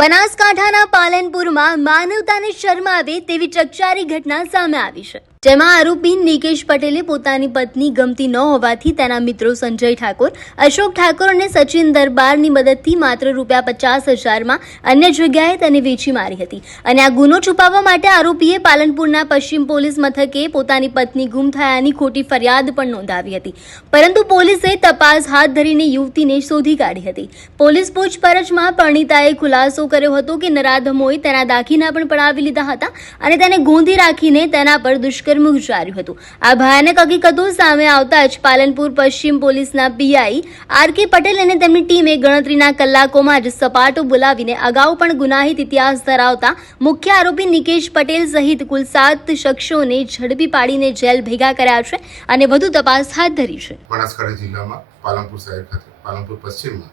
બનાસકાંઠાના પાલનપુરમાં માનવતાને શરમ આવે તેવી ચકચારી ઘટના સામે આવી છે, જેમાં આરોપી નિકેશ પટેલે પોતાની પત્ની ગમતી ન હોવાથી તેના મિત્રો સંજય ઠાકોર, અશોક ઠાકોર અને સચિન દરબારની મદદથી માત્ર ₹50,000માં અન્ય જગ્યાએ તેને વેચી મારી હતી અને આ ગુનો છુપાવવા માટે આરોપીએ પાલનપુરના પશ્ચિમ પોલીસ મથકે પોતાની પત્ની ગુમ થયાની ખોટી ફરિયાદ પણ નોંધાવી હતી, પરંતુ પોલીસે તપાસ હાથ ધરીને યુવતીને શોધી કાઢી હતી। પોલીસ પૂછપરછમાં પરણીતાએ ખુલાસો કર્યો હતો કે નરાધમોએ તેના દાખીના પણ પડાવી લીધા હતા અને તેને ગોંધી રાખીને તેના પર દુષ્કર્મ ગુજાર્યું હતું। આ ભયાનક હકીકતો સામે આવતા જ પાલનપુર પશ્ચિમ પોલીસના પીઆઈ આર.કે. પટેલ અને તેમની ટીમે ગણતરીના કલાકોમાં જ સપાટો બોલાવીને અગાઉ પણ ગુનાહિત ઇતિહાસ ધરાવતા મુખ્ય આરોપી નિકેશ પટેલ સહિત કુલ 7 શખ્સોને ઝડપી પાડીને જેલ ભેગા કર્યા છે અને વધુ તપાસ હાથ ધરી છે। બનાસકાંઠા જિલ્લામાં પાલનપુર શહેર ખાતે પાલનપુર પશ્ચિમમાં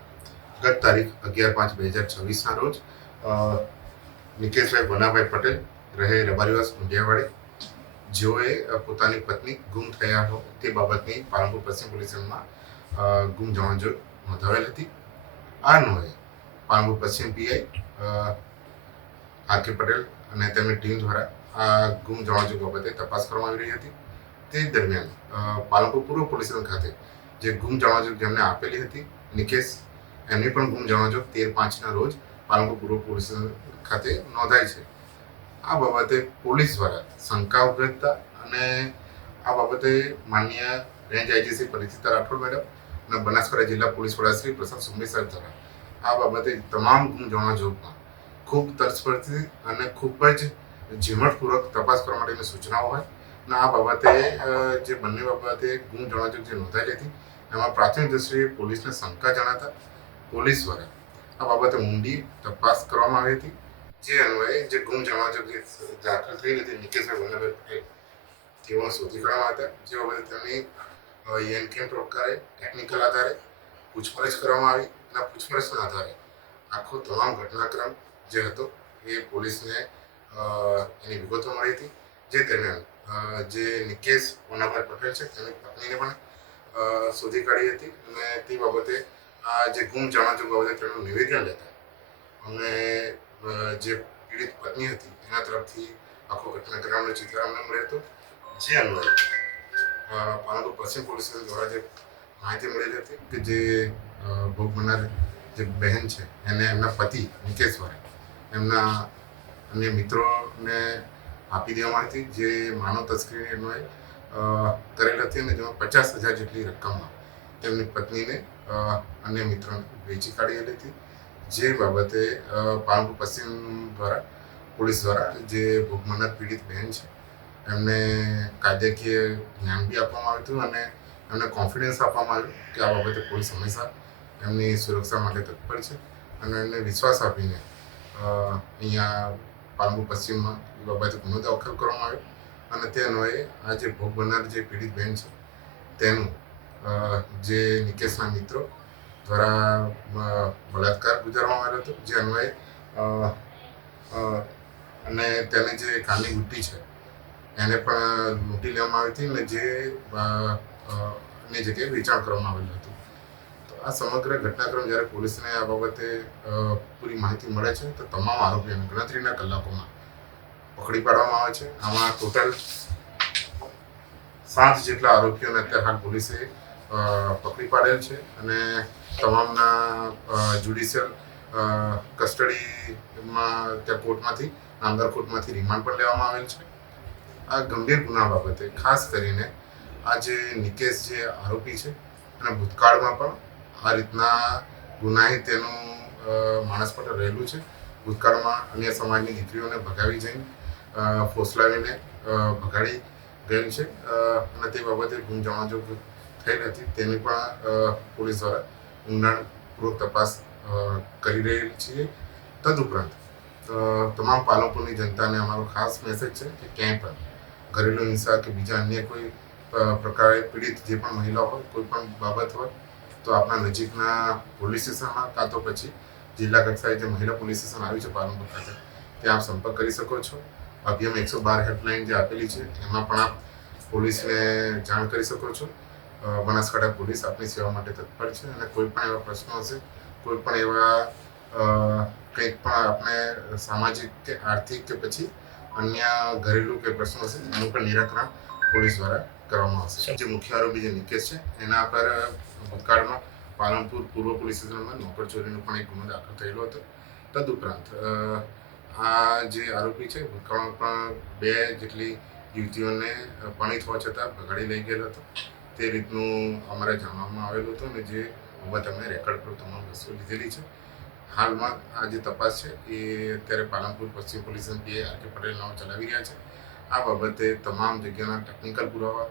ગત તારીખ 11/5/2026ના રોજ નિકેશભાઈ વનાભાઈ પટેલ રહે રબારીવાસ ઊંડિયાવાડી, જેઓએ પોતાની પત્ની ગુમ થયા હોય તે બાબતની પાલનપુર પશ્ચિમ પોલીસ સ્ટેશનમાં ગુમ જણાવજો નોંધાવેલ હતી। આ અન્વયે પાલનપુર પશ્ચિમ પીઆઈ આર.કે. પટેલ અને તેમની ટીમ દ્વારા આ ગુમ જણાવજો બાબતે તપાસ કરવામાં આવી રહી હતી। તે દરમિયાન પાલનપુર પૂર્વ પોલીસ સ્ટેશન ખાતે જે ગુમ જણાવજો જેમને આપેલી હતી નિકેશ, એમની પણ ગુમ જણાવજો 13/5ના રોજ પાલનપુર પૂર્વ પોલીસ ખાતે નોંધાઈ છે। આ બાબતે પોલીસ દ્વારા શંકા ઉભરતા અને આ બાબતે માનનીય રેન્જ આઈજીસી પરિચિતા રાઠોડ મેડમ અને બનાસકાંઠા જિલ્લા પોલીસ વડા શ્રી પ્રસાદ સુંબી સાહેબ દ્વારા આ બાબતે તમામ ગુમ જણાવજોમાં ખૂબ તરસ્પર્શી અને ખૂબ જ ઝીણવટપૂર્વક તપાસ કરવા માટેની સૂચનાઓ હોય અને આ બાબતે જે બંને બાબતે ગુમ જણાવજો જે નોંધાયેલી હતી એમાં પ્રાથમિક દ્રષ્ટિએ પોલીસને શંકા જણાતા પોલીસ દ્વારા આ બાબતે ઊંડી તપાસ કરવામાં આવી હતી। જે અન્વયે જે ગુમ જણાવજો જે દાખલ થઈ હતી નિકેશભાઈ વનાભાઈ તેઓ શોધી કાઢવામાં હતા, જે બાબતે તેમની એનકેમ પ્રકારે ટેકનિકલ આધારે પૂછપરછ કરવામાં આવી અને પૂછપરછના આધારે આખો તમામ ઘટનાક્રમ જે હતો એ પોલીસને એની વિગતો મળી હતી। જે દરમિયાન જે નિકેશ વનાભાઈ પટેલ છે તેની પત્નીને પણ શોધી કાઢી હતી અને તે બાબતે આ જે ગુમ જણાવજો બાબતે તેનું નિવેદન લેતા અને જે પીડિત પત્ની હતી એના તરફથી આખો ઘટનાક્રમનો ચિત્ર અમને મળ્યો હતો। જે અન્વયે પાલનપુર પશ્ચિમ પોલીસ સ્ટેશન દ્વારા જે માહિતી મળેલી હતી કે જે ભોગ બનનાર જે બહેન છે એને એમના પતિ નિકેશ દ્વારા એમના અન્ય મિત્રોને આપી દેવામાં હતી, જે માનવ તસ્કરી અન્વયે કરેલ હતી અને જેમાં 50,000 જેટલી રકમમાં તેમની પત્નીને અન્ય મિત્રોને વેચી કાઢેલી હતી। જે બાબતે પાલનપુર પશ્ચિમ દ્વારા પોલીસ દ્વારા જે ભોગ બનનાર પીડિત બહેન છે એમને કાયદાકીય જ્ઞાન બી આપવામાં આવ્યું હતું અને એમને કોન્ફિડન્સ આપવામાં આવ્યો કે આ બાબતે પોલીસ હંમેશા એમની સુરક્ષા માટે તત્પર છે અને એમને વિશ્વાસ આપીને અહીંયા પાલનપુર પશ્ચિમમાં એ બાબતે ગુનો દાખલ કરવામાં આવ્યો અને તે અન્વયે આ જે ભોગ બનનાર જે પીડિત બહેન છે તેનું જે નિકેશના મિત્રો દ્વારા બળાત્કાર ગુજારવામાં આવ્યો હતો, જે અન્વયે અને તેને જે કાનની ગુટ્ટી છે એને પણ લૂંટી લેવામાં આવી હતી અને જે અન્ય જગ્યાએ વેચાણ કરવામાં આવેલું હતું। તો આ સમગ્ર ઘટનાક્રમ જ્યારે પોલીસને આ બાબતે પૂરી માહિતી મળે છે તો તમામ આરોપીઓને ગણતરીના કલાકોમાં પકડી પાડવામાં આવે છે। આમાં ટોટલ 7 જેટલા આરોપીઓને અત્યારે હાલ પોલીસે પકડી પાડેલ છે અને તમામના જ્યુડિશિયલ કસ્ટડીમાં ત્યાં કોર્ટમાંથી નામદાર કોર્ટમાંથી રિમાન્ડ પણ લેવામાં આવેલ છે। આ ગંભીર ગુના બાબતે ખાસ કરીને આ જે નિકેશ જે આરોપી છે અને ભૂતકાળમાં પણ આ રીતના ગુનાહિત તેનું માણસ પર રહેલું છે। ભૂતકાળમાં અન્ય સમાજની દીકરીઓને ભગાવી જઈને ફોસલાવીને ભગાડી ગયેલ છે અને તે બાબતે ગુમ જણાવજો થયેલ હતી તેની પણ પોલીસ દ્વારા ઊંડાણપૂર્વક તપાસ કરી રહેલી છીએ। તદુપરાંત તમામ પાલનપુરની જનતાને અમારો ખાસ મેસેજ છે કે ક્યાંય પણ ઘરેલું હિંસા કે બીજા અન્ય કોઈ પ્રકારે પીડિત જે પણ મહિલા હોય કોઈ પણ બાબત હોય તો આપણા નજીકના પોલીસ સ્ટેશનમાં કાં તો પછી જિલ્લા કક્ષાએ જે મહિલા પોલીસ સ્ટેશન આવ્યું છે પાલનપુર ખાતે ત્યાં આપ સંપર્ક કરી શકો છો। અભિયમ 112 હેલ્પલાઇન જે આપેલી છે એમાં પણ આપ પોલીસને જાણ કરી શકો છો। બનાસકાંઠા પોલીસ આપની સેવા માટે તત્પર છે અને કોઈ પણ એવા પ્રશ્નો હશે, કોઈ પણ એવા કંઈક પણ આપણે સામાજિક કે આર્થિક કે પછી અન્ય ઘરેલું કે પ્રશ્નો હશે એનું પણ નિરાકરણ પોલીસ દ્વારા કરવામાં આવશે. જે મુખ્ય આરોપી જે નિકેશ છે એના પર ભૂતકાળમાં પાલનપુર પૂર્વ પોલીસ સ્ટેશનમાં નોકર ચોરીનો પણ એક ગુનો દાખલ થયેલો હતો. તદુપરાંત આ જે આરોપી છે ભૂતકાળમાં પણ 2 જેટલી યુવતીઓને પરણિત હોવા છતાં ભગાડી લઈ ગયેલો હતો. તે રીતનું અમારે જાણવામાં આવેલું હતું અને જે બાબત અમે રેકોર્ડ પર તમામ વસ્તુ લીધેલી છે. હાલમાં આ જે તપાસ છે એ અત્યારે પાલનપુર પશ્ચિમ police PI R K Patel નામ ચલાવી રહ્યા છે. આ બાબતે તમામ જગ્યાના ટેકનિકલ પુરાવા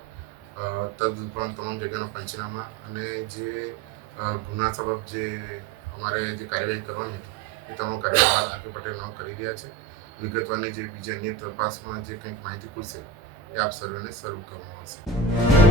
તદુપરાંત તમામ જગ્યાના પંચનામા અને જે ગુના સબબ જે અમારે જે કાર્યવાહી કરવાની હતી એ તમામ કાર્યવાહી આર કે પટેલ નામ કરી રહ્યા છે. વિગતવારની જે બીજી અન્ય તપાસમાં જે કંઈક માહિતી ખુલશે એ આપ સર્વેને સર્વ કરવામાં આવશે.